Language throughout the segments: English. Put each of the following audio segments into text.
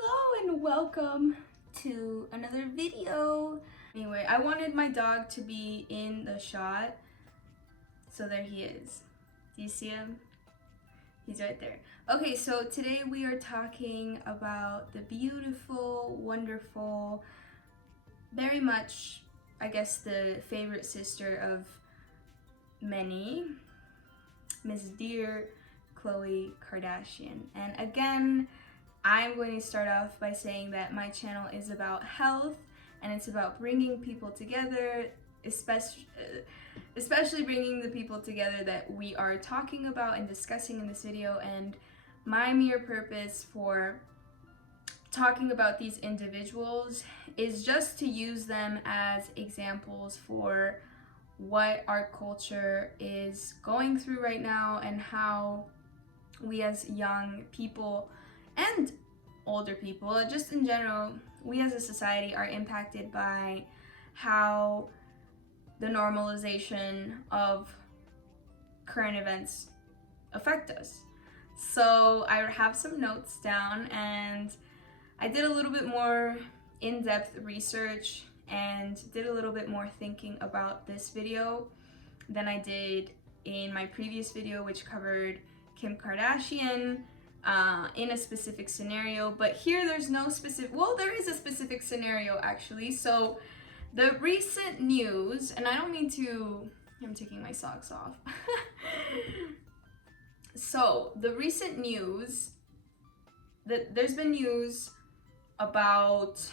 Hello and welcome to another video. Anyway, I wanted my dog to be in the shot, so there he is. Do you see him? He's right there. Okay, so today we are talking about the beautiful, wonderful, very much, I guess, the favorite sister of many, Miss Dear Khloe Kardashian. And again, I'm going to start off by saying that my channel is about health and it's about bringing people together, especially bringing the people together that we are talking about and discussing in this video. And my mere purpose for talking about these individuals is just to use them as examples for what our culture is going through right now and how we as young people and older people, just in general, we as a society are impacted by how the normalization of current events affect us. So I have some notes down and I did a little bit more in-depth research and did a little bit more thinking about this video than I did in my previous video, which covered Kim Kardashian in a specific scenario. But here there's no specific, well, there is a specific scenario actually. So the recent news, and I don't mean to, I'm taking my socks off. So the recent news, that there's been news about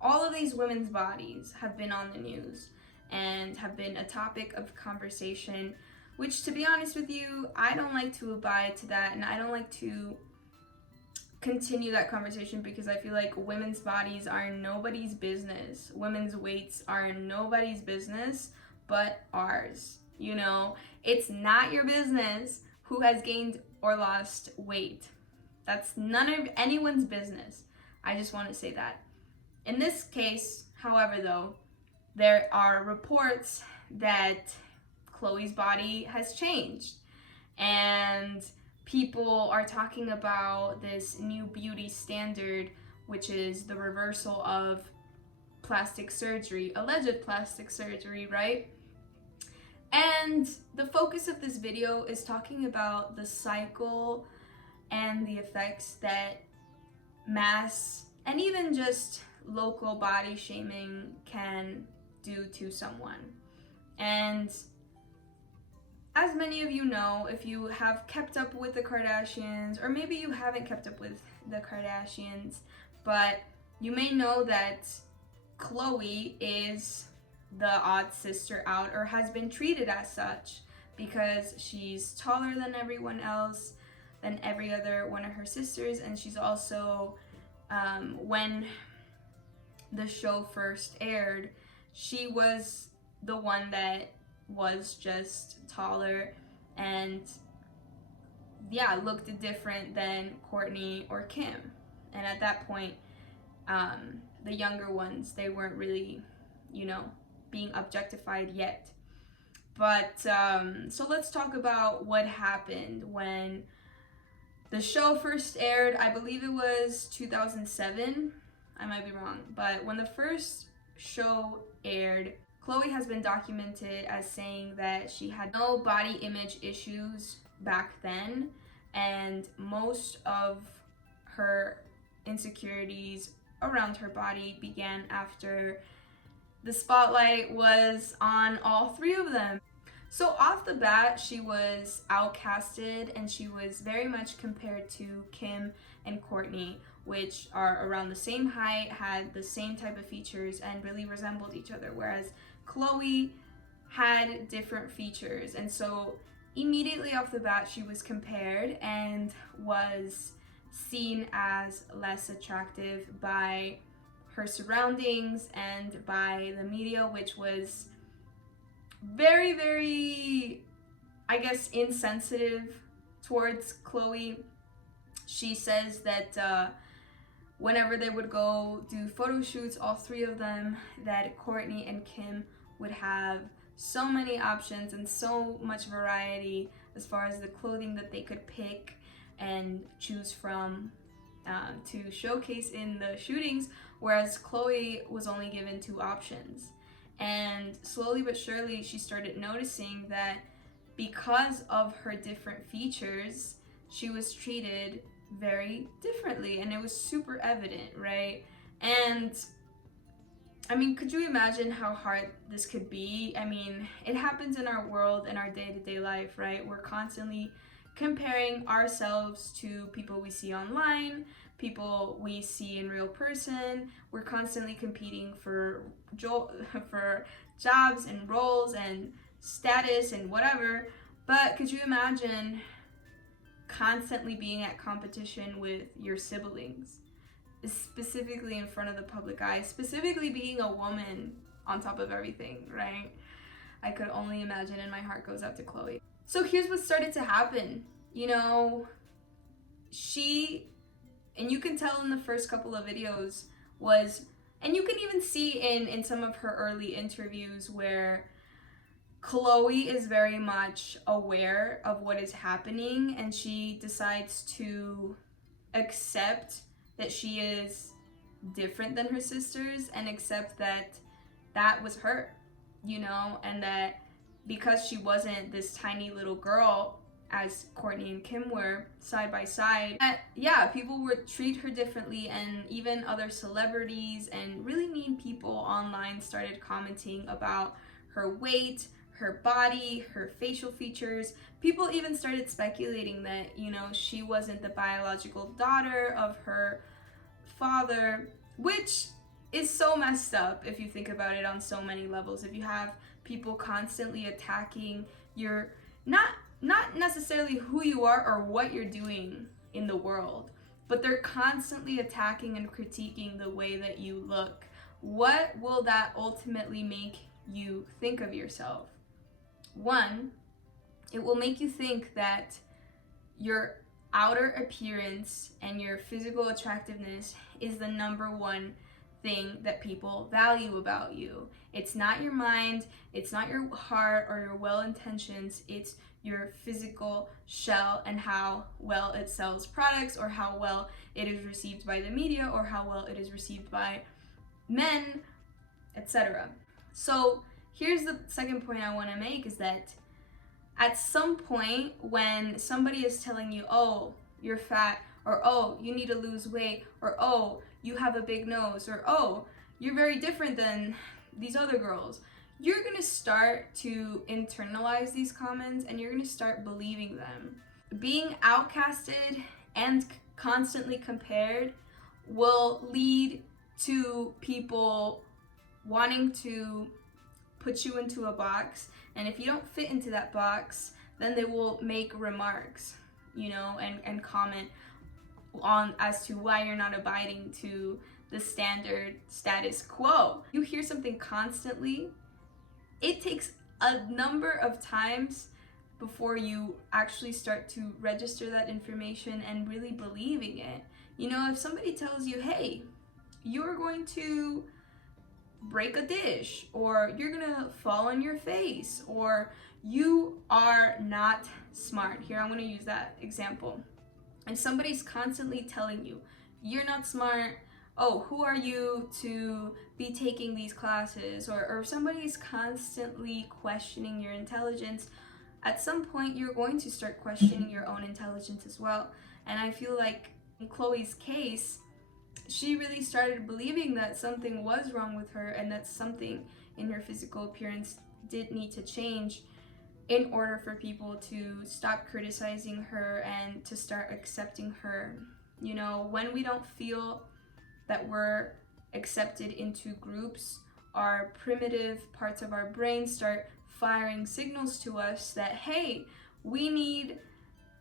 all of these women's bodies have been on the news and have been a topic of conversation, which, to be honest with you, I don't like to abide to that, and I don't like to continue that conversation because I feel like women's bodies are nobody's business. Women's weights are nobody's business but ours. You know, it's not your business who has gained or lost weight. That's none of anyone's business. I just want to say that. In this case, however, though, there are reports that Khloe's body has changed, and people are talking about this new beauty standard, which is the reversal of plastic surgery, alleged plastic surgery, right? And the focus of this video is talking about the cycle and the effects that mass and even just local body shaming can do to someone. And as many of you know, if you have kept up with the Kardashians, or maybe you haven't kept up with the Kardashians, but you may know that Khloe is the odd sister out, or has been treated as such, because she's taller than everyone else, than every other one of her sisters, and she's also, when the show first aired, she was the one that was just taller and looked different than Kourtney or Kim. And at that point, the younger ones, they weren't really, being objectified yet. But so let's talk about what happened when the show first aired. I believe it was 2007. I might be wrong, but when the first show aired, Khloe has been documented as saying that she had no body image issues back then, and most of her insecurities around her body began after the spotlight was on all three of them. So off the bat, she was outcasted and she was very much compared to Kim and Kourtney, which are around the same height, had the same type of features, and really resembled each other, whereas Khloe had different features. And so immediately off the bat, she was compared and was seen as less attractive by her surroundings and by the media, which was very, very, I guess, insensitive towards Khloe. She says that whenever they would go do photo shoots, all three of them, that Kourtney and Kim would have so many options and so much variety as far as the clothing that they could pick and choose from to showcase in the shootings, whereas Khloe was only given 2 options. And slowly but surely, she started noticing that because of her different features, she was treated very differently, and it was super evident, right? And I mean, could you imagine how hard this could be? I mean, it happens in our world, in our day-to-day life, right? We're constantly comparing ourselves to people we see online, people we see in real person. We're constantly competing for for jobs and roles and status and whatever. But could you imagine constantly being at competition with your siblings, specifically in front of the public eye, specifically being a woman on top of everything, right? I could only imagine, and my heart goes out to Khloe. So here's what started to happen. You know, and you can tell in the first couple of videos and you can even see in some of her early interviews where Khloe is very much aware of what is happening, and she decides to accept that she is different than her sisters and accept that that was her, you know, and that because she wasn't this tiny little girl as Kourtney and Kim were side by side, that yeah, people would treat her differently, and even other celebrities and really mean people online started commenting about her weight, her body, her facial features. People even started speculating that, you know, she wasn't the biological daughter of her father, which is so messed up if you think about it on so many levels. If you have people constantly attacking your not necessarily who you are or what you're doing in the world, but they're constantly attacking and critiquing the way that you look, what will that ultimately make you think of yourself? One, it will make you think that your outer appearance and your physical attractiveness is the number one thing that people value about you. It's not your mind, it's not your heart or your well intentions, it's your physical shell and how well it sells products, or how well it is received by the media, or how well it is received by men, etc. So here's the second point I want to make, is that at some point when somebody is telling you, oh, you're fat, or oh, you need to lose weight, or oh, you have a big nose, or oh, you're very different than these other girls, you're going to start to internalize these comments and you're going to start believing them. Being outcasted and constantly compared will lead to people wanting to put you into a box, and if you don't fit into that box, then they will make remarks, you know, and comment on as to why you're not abiding to the standard status quo. You hear something constantly, it takes a number of times before you actually start to register that information and really believing it. You know, if somebody tells you, hey, you're going to break a dish, or you're gonna fall on your face, or you are not smart. Here, I'm gonna use that example. And somebody's constantly telling you, you're not smart, oh, who are you to be taking these classes, or somebody's constantly questioning your intelligence, at some point you're going to start questioning your own intelligence as well. And I feel like in Khloe's case, she really started believing that something was wrong with her, and that something in her physical appearance did need to change in order for people to stop criticizing her and to start accepting her. You know, when we don't feel that we're accepted into groups, our primitive parts of our brain start firing signals to us that, hey, we need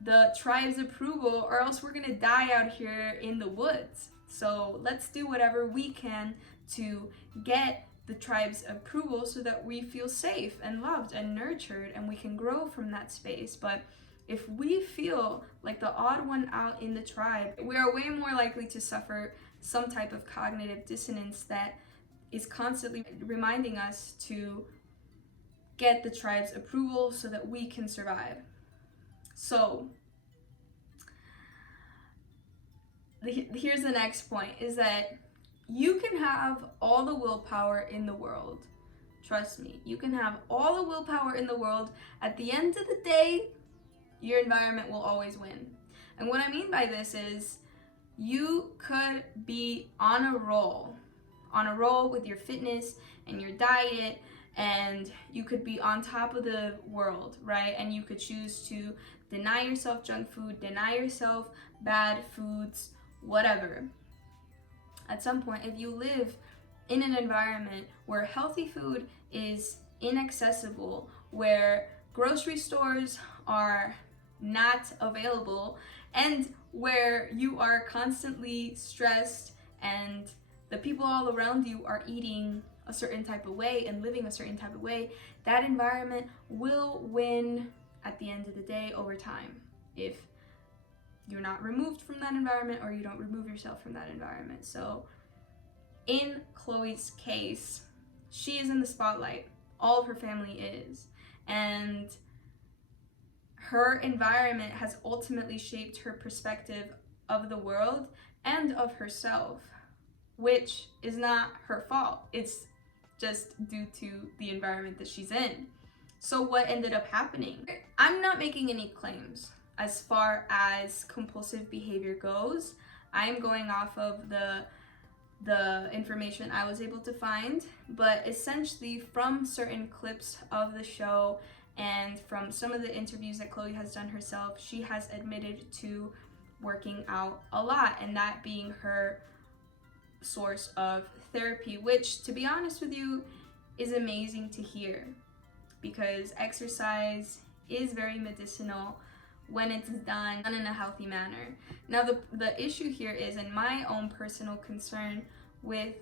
the tribe's approval or else we're gonna die out here in the woods. So let's do whatever we can to get the tribe's approval so that we feel safe and loved and nurtured and we can grow from that space. But if we feel like the odd one out in the tribe, we are way more likely to suffer some type of cognitive dissonance that is constantly reminding us to get the tribe's approval so that we can survive. So here's the next point, is that you can have all the willpower in the world. Trust me, you can have all the willpower in the world. At the end of the day, your environment will always win. And what I mean by this is you could be on a roll with your fitness and your diet, and you could be on top of the world, right? And you could choose to deny yourself junk food, deny yourself bad foods, whatever. At some point, if you live in an environment where healthy food is inaccessible, where grocery stores are not available, and where you are constantly stressed and the people all around you are eating a certain type of way and living a certain type of way, that environment will win at the end of the day over time, if you're not removed from that environment or you don't remove yourself from that environment. So in Khloe's case, she is in the spotlight. All of her family is. And her environment has ultimately shaped her perspective of the world and of herself, which is not her fault. It's just due to the environment that she's in. So what ended up happening? I'm not making any claims as far as compulsive behavior goes. I'm going off of the information I was able to find, but essentially from certain clips of the show and from some of the interviews that Khloe has done herself, she has admitted to working out a lot, and that being her source of therapy, which, to be honest with you, is amazing to hear, because exercise is very medicinal when it's done in a healthy manner. Now, the issue here is, in my own personal concern with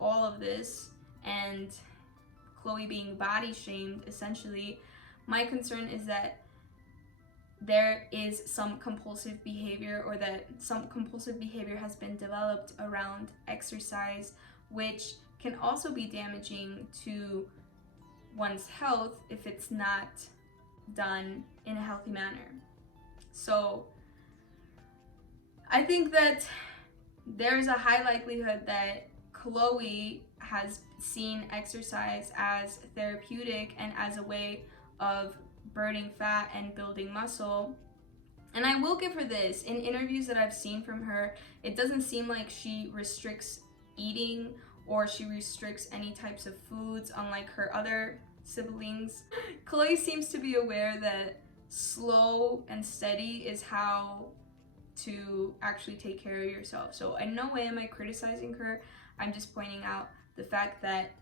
all of this and Khloe being body shamed, essentially, my concern is that there is some compulsive behavior, or that some compulsive behavior has been developed around exercise, which can also be damaging to one's health if it's not done in a healthy manner. So I think that there's a high likelihood that Khloe has seen exercise as therapeutic and as a way of burning fat and building muscle. And I will give her this. In interviews that I've seen from her, it doesn't seem like she restricts eating or she restricts any types of foods, unlike her other siblings. Khloe seems to be aware that slow and steady is how to actually take care of yourself. So in no way am I criticizing her. I'm just pointing out the fact that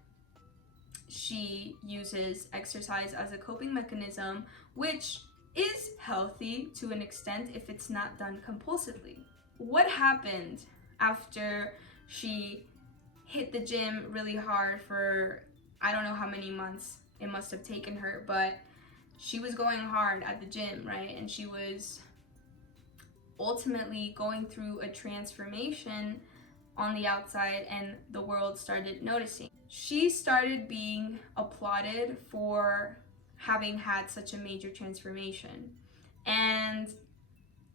she uses exercise as a coping mechanism, which is healthy to an extent if it's not done compulsively. What happened after she hit the gym really hard for I don't know how many months it must have taken her, but she was going hard at the gym, right? And she was ultimately going through a transformation on the outside, and the world started noticing. She started being applauded for having had such a major transformation, and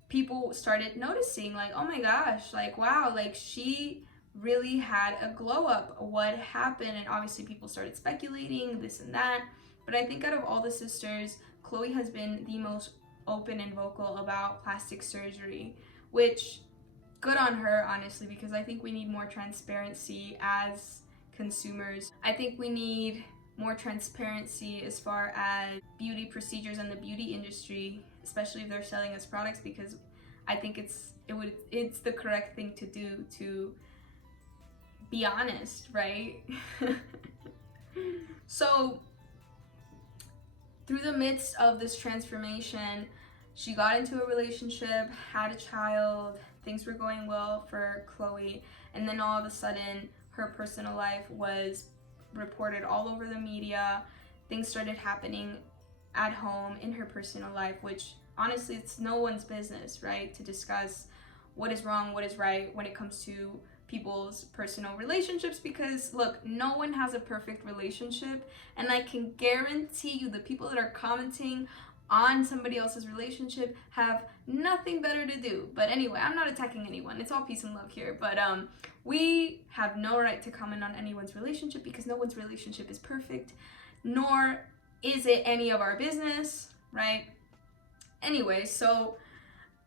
people started noticing, like, oh my gosh, like, wow, like she really had a glow up. What happened? And obviously people started speculating this and that, but I think out of all the sisters, Khloe has been the most open and vocal about plastic surgery, which good on her, honestly, because I think we need more transparency as consumers. I think we need more transparency as far as beauty procedures and the beauty industry, especially if they're selling us products, because I think it's the correct thing to do, to be honest, right? So through the midst of this transformation, she got into a relationship, had a child, things were going well for Khloe, and then all of a sudden her personal life was reported all over the media. Things started happening at home in her personal life, which honestly, it's no one's business, right, to discuss what is wrong, what is right when it comes to people's personal relationships, because look, no one has a perfect relationship, and I can guarantee you the people that are commenting on somebody else's relationship have nothing better to do. But anyway, I'm not attacking anyone. It's all peace and love here. But we have no right to comment on anyone's relationship because no one's relationship is perfect, nor is it any of our business, right? Anyway, so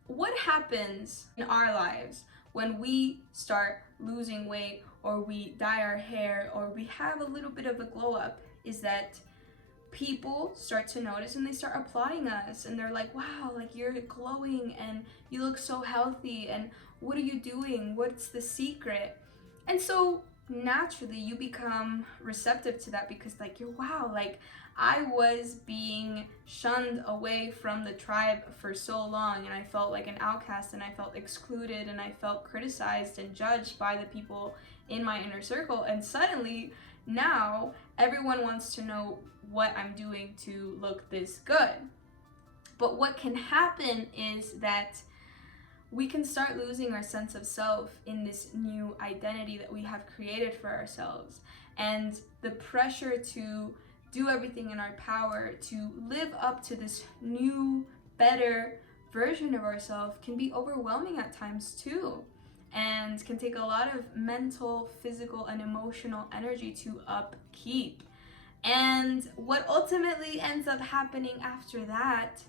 what happens in our lives when we start losing weight or we dye our hair or we have a little bit of a glow up is that people start to notice and they start applauding us and they're like, wow, like you're glowing and you look so healthy and what are you doing? What's the secret? And so naturally you become receptive to that because like you're, wow, like I was being shunned away from the tribe for so long and I felt like an outcast and I felt excluded and I felt criticized and judged by the people in my inner circle, and suddenly now everyone wants to know what I'm doing to look this good. But what can happen is that we can start losing our sense of self in this new identity that we have created for ourselves, and the pressure to do everything in our power to live up to this new, better version of ourselves can be overwhelming at times too, and can take a lot of mental, physical, and emotional energy to upkeep. And what ultimately ends up happening after that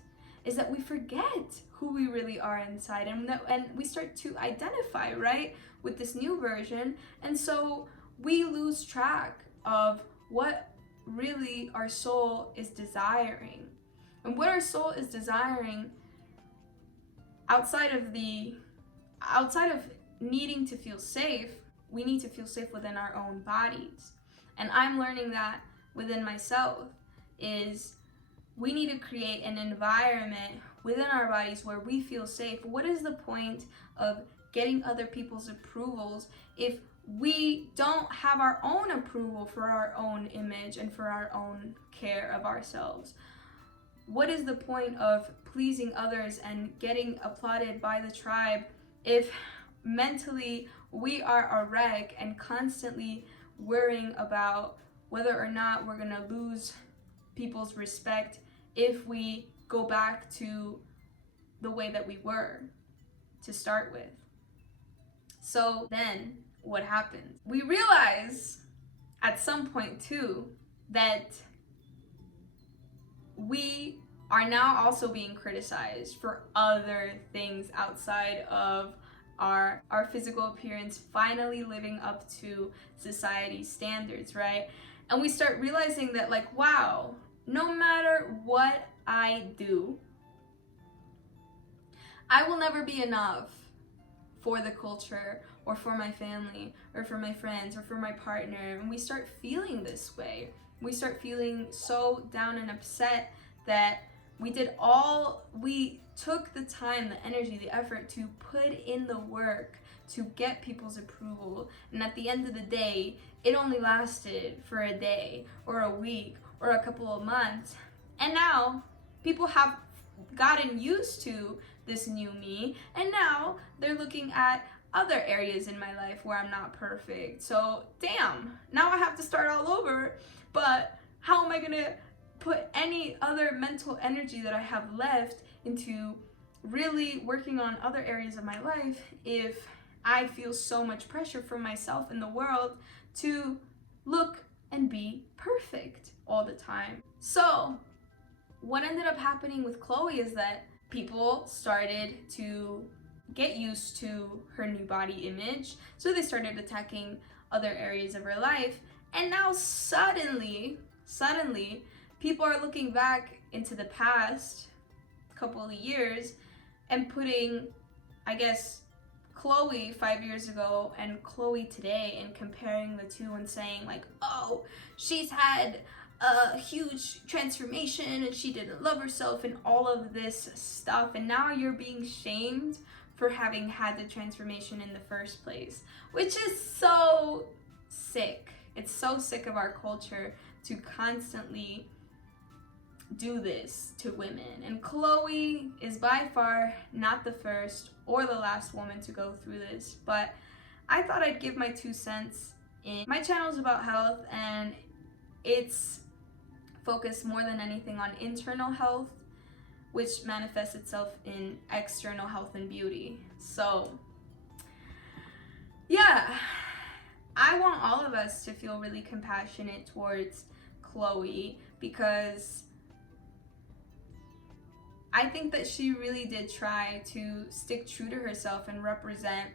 is that we forget who we really are inside, and we start to identify, right, with this new version. And so we lose track of what really our soul is desiring. And what our soul is desiring outside of needing to feel safe, we need to feel safe within our own bodies. And I'm learning that within myself is we need to create an environment within our bodies where we feel safe. What is the point of getting other people's approvals if we don't have our own approval for our own image and for our own care of ourselves? What is the point of pleasing others and getting applauded by the tribe if mentally we are a wreck and constantly worrying about whether or not we're gonna lose people's respect if we go back to the way that we were to start with? So then what happens? We realize at some point too that we are now also being criticized for other things outside of our physical appearance finally living up to society's standards, right? And we start realizing that, like, wow, no matter what I do, I will never be enough for the culture or for my family or for my friends or for my partner. And we start feeling this way. We start feeling so down and upset that we took the time, the energy, the effort to put in the work to get people's approval. And at the end of the day, it only lasted for a day or a week or a couple of months. And now people have gotten used to this new me, and now they're looking at other areas in my life where I'm not perfect. So damn, now I have to start all over. But how am I gonna put any other mental energy that I have left into really working on other areas of my life if I feel so much pressure from myself in the world to look and be perfect all the time? So what ended up happening with Khloe is that people started to get used to her new body image, so they started attacking other areas of her life. And now suddenly people are looking back into the past couple of years and putting, I guess, Khloe 5 years ago and Khloe today and comparing the two and saying like, oh, she's had a huge transformation and she didn't love herself and all of this stuff, and now you're being shamed for having had the transformation in the first place, which is so sick. It's so sick of our culture to constantly do this to women. And Khloe is by far not the first or the last woman to go through this, but I thought I'd give my 2 cents in. My channel is about health, and it's focused more than anything on internal health which manifests itself in external health and beauty. So, yeah, I want all of us to feel really compassionate towards Khloe, because I think that she really did try to stick true to herself and represent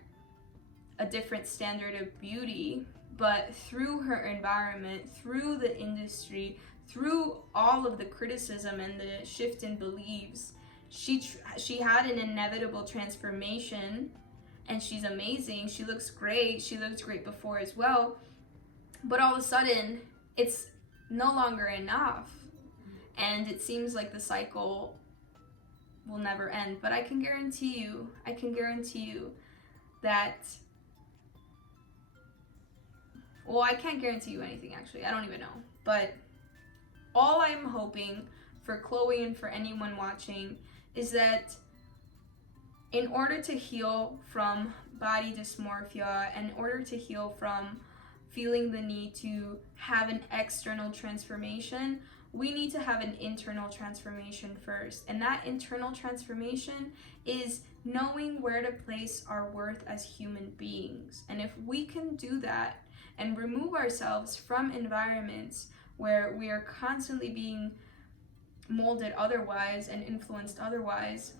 a different standard of beauty, but through her environment, through the industry, through all of the criticism and the shift in beliefs, she had an inevitable transformation, and she's amazing. She looks great. She looked great before as well. But all of a sudden, it's no longer enough. And it seems like the cycle will never end. But I can guarantee you that, well, I can't guarantee you anything, actually. I don't even know. But all I'm hoping for Khloe and for anyone watching is that in order to heal from body dysmorphia, and in order to heal from feeling the need to have an external transformation, we need to have an internal transformation first. And that internal transformation is knowing where to place our worth as human beings. And if we can do that and remove ourselves from environments where we are constantly being molded otherwise and influenced otherwise,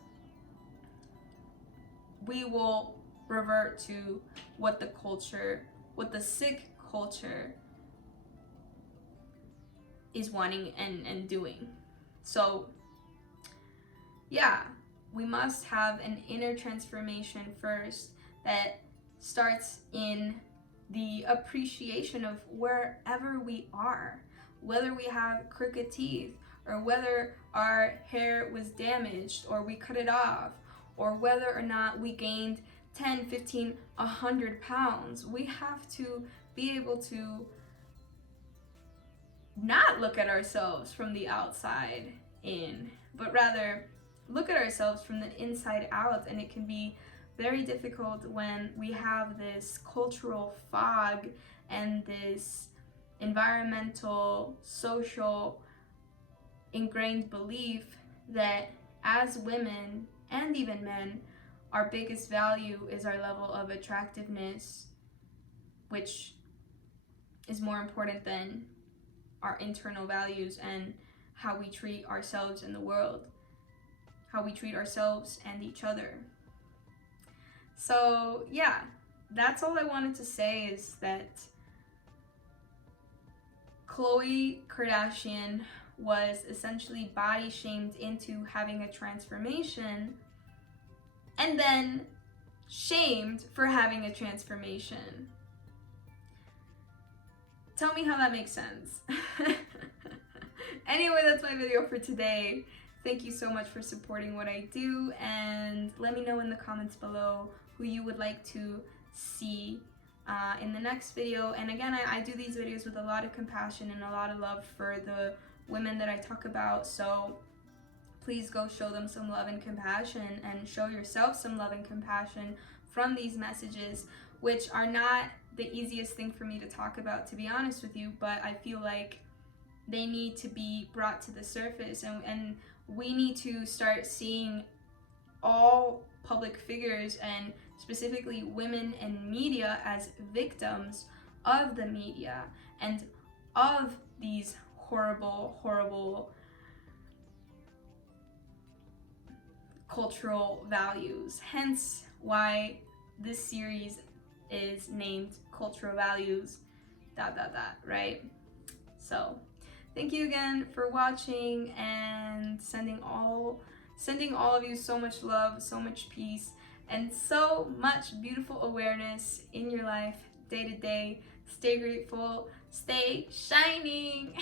we will revert to what the sick culture is wanting and doing. So, yeah, we must have an inner transformation first that starts in the appreciation of wherever we are, whether we have crooked teeth, or whether our hair was damaged or we cut it off, or whether or not we gained 10, 15, 100 pounds. We have to be able to not look at ourselves from the outside in, but rather look at ourselves from the inside out. And it can be very difficult when we have this cultural fog and this environmental, social, ingrained belief that as women and even men, our biggest value is our level of attractiveness, which is more important than our internal values and how we treat ourselves in the world, how we treat ourselves and each other. So yeah, that's all I wanted to say, is that Khloe Kardashian was essentially body shamed into having a transformation, and then shamed for having a transformation. Tell me how that makes sense. Anyway, that's my video for today. Thank you so much for supporting what I do, and let me know in the comments below who you would like to see in the next video. And again, I do these videos with a lot of compassion and a lot of love for the women that I talk about, so please go show them some love and compassion, and show yourself some love and compassion from these messages, which are not the easiest thing for me to talk about, to be honest with you, but I feel like they need to be brought to the surface, and we need to start seeing all public figures, and specifically women in media, as victims of the media and of these horrible cultural values. Hence why this series is named Cultural Values ... right? So thank you again for watching, and sending all of you so much love, so much peace, and so much beautiful awareness in your life day to day. Stay grateful, stay shining.